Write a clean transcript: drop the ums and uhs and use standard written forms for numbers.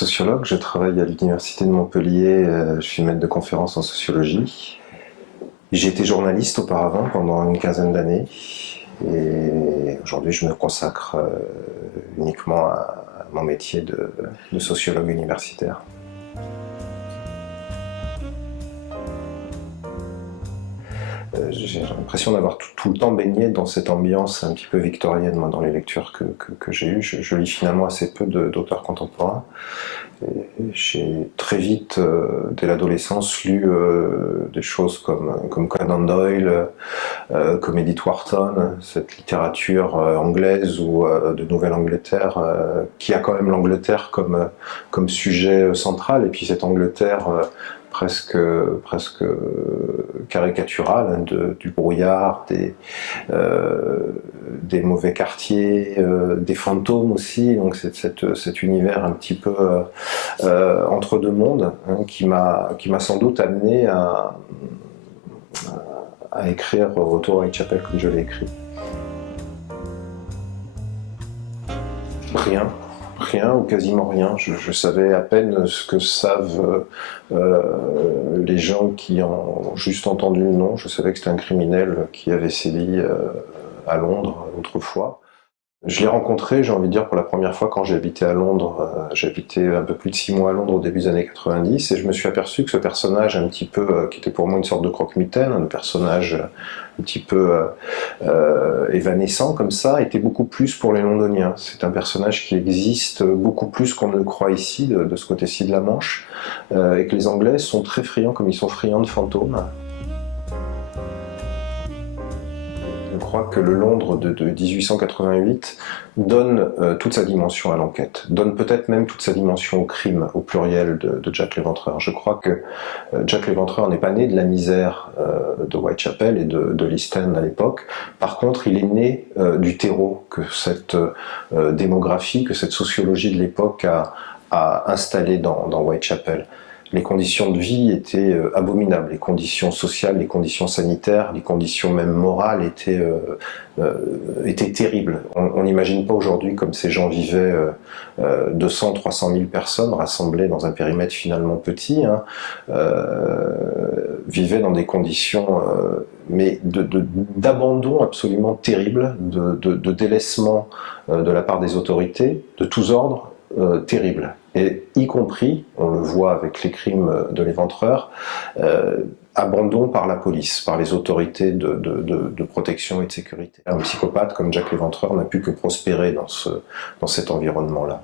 sociologue, je travaille à l'université de Montpellier, je suis maître de conférences en sociologie. J'ai été journaliste auparavant pendant une quinzaine d'années et aujourd'hui je me consacre uniquement à mon métier de sociologue universitaire. J'ai l'impression d'avoir tout le temps baigné dans cette ambiance un petit peu victorienne, moi, dans les lectures que j'ai eues. Je lis finalement assez peu d'auteurs contemporains. J'ai très vite, dès l'adolescence, lu des choses comme Conan Doyle, comme Edith Wharton, cette littérature anglaise ou de Nouvelle-Angleterre, qui a quand même l'Angleterre comme sujet central, et puis cette Angleterre presque caricatural, hein, du brouillard, des mauvais quartiers, des fantômes aussi, donc cet univers un petit peu entre deux mondes, hein, qui m'a sans doute amené à écrire Retour à Whitechapel comme je l'ai écrit. Rien ou quasiment rien. Je savais à peine ce que savent les gens qui ont juste entendu le nom. Je savais que c'était un criminel qui avait sévi à Londres autrefois. Je l'ai rencontré, j'ai envie de dire, pour la première fois quand j'ai habité à Londres. J'ai habité un peu plus de 6 mois à Londres au début des années 90 et je me suis aperçu que ce personnage un petit peu, qui était pour moi une sorte de croque-mitaine, un personnage un petit peu évanescent comme ça, était beaucoup plus pour les Londoniens. C'est un personnage qui existe beaucoup plus qu'on ne le croit ici, de ce côté-ci de la Manche, et que les Anglais sont très friands, comme ils sont friands de fantômes. Je crois que le Londres de 1888 donne toute sa dimension à l'enquête, donne peut-être même toute sa dimension au crime, au pluriel de Jack l'Éventreur. Je crois que Jack l'Éventreur n'est pas né de la misère de Whitechapel et de l'East End à l'époque. Par contre, il est né du terreau que cette démographie, que cette sociologie de l'époque a installé dans Whitechapel. Les conditions de vie étaient abominables, les conditions sociales, les conditions sanitaires, les conditions même morales étaient terribles. On n'imagine pas aujourd'hui comme ces gens vivaient, 200, 300 000 personnes rassemblées dans un périmètre finalement petit, hein, vivaient dans des conditions mais d'abandon absolument terrible, de délaissement de la part des autorités, de tous ordres, terrible. Et y compris, on le voit avec les crimes de l'Éventreur, abandon par la police, par les autorités de protection et de sécurité. Un psychopathe comme Jack l'Éventreur n'a pu que prospérer dans cet environnement-là.